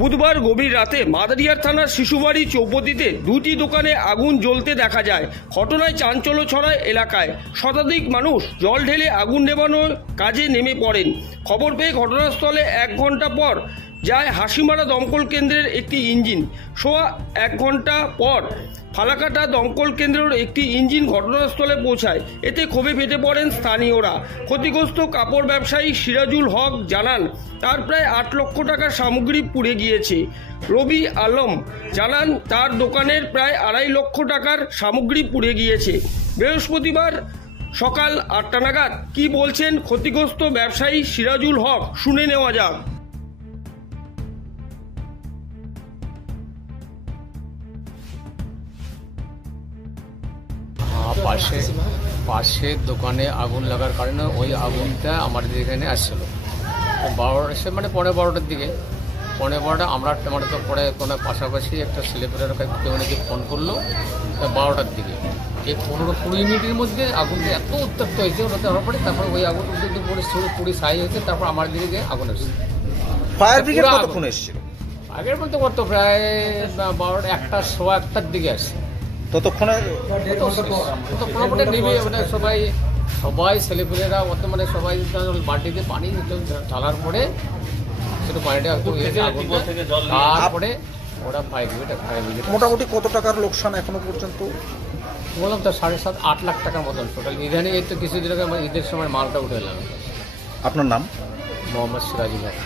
বুধবার গভীর রাতে মাদারিহাট থানার শিশুবাড়ি চৌপতিতে দুটি দোকানে আগুন জ্বলতে দেখা যায়। ঘটনায় চাঞ্চল্য ছড়ায় এলাকায়। শতাধিক মানুষ জল ঢেলে আগুন নেভানোর কাজে নেমে পড়েন। খবর পেয়ে ঘটনাস্থলে 1 ঘন্টা পর যায় হাসিমারা দমকল কেন্দ্রের একটি ইঞ্জিন। সোয়া 1 ঘন্টা পর ফালাকাটা দমকল কেন্দ্রের একটি ইঞ্জিন ঘটনাস্থলে পৌঁছায়। এতে ক্ষোভে ফেটে পড়েন স্থানীয়রা। ক্ষতিগ্রস্ত কাপড় ব্যবসায়ী সিরাজুল হক জানান, তার প্রায় 8 লক্ষ টাকার সামগ্রী পুড়ে গিয়েছে। রবি আলম জানান, তার দোকানের প্রায় 2.5 লক্ষ টাকার সামগ্রী পুড়ে গিয়েছে। বৃহস্পতিবার সকাল 8টা নাগাদ কি বলছেন ক্ষতিগ্রস্ত ব্যবসায়ী সিরাজুল হক, শুনে নেওয়া যাক। পাশের দোকানে আগুন লাগার কারণে ওই আগুনটা আমাদের এখানে আসছিল 12টা, মানে 12:15টার দিকে। 12:15 আমরা তো পরে কোনো পাশাপাশি একটা ছেলেপেলের কেউ ফোন করলো 12টার দিকে। এই 15-20 মিনিটের মধ্যে আগুনটা এত উত্তপ্ত হয়েছে, ওটাতে হওয়ার পরে তারপর ওই আগুন পুরি ছাই হয়েছে। তারপর আমার দিকে আগুন এসেছে। ফায়ার ব্রিগেড কতক্ষণ এসেছিল? আগের মধ্যে করতো প্রায় 12টা, 1টার দিকে আসছে। ততক্ষণে নেমে সবাই ছেলেপেলেরা মানে সবাই বালতিতে পানি ঢালার পরে সেটা পানিটা তারপরে ওরা ফায়ার ব্রিগেড। মোটামুটি কত টাকার লোকসান এখনো পর্যন্ত? বললাম তো 7.5-8 লাখ টাকার মতন টোটাল। ইদানিং এই তো কিছুদিন আগে ঈদের সময় মালটা উঠে এলাম। আপনার নাম? মোহাম্মদ সিরাজুল হক।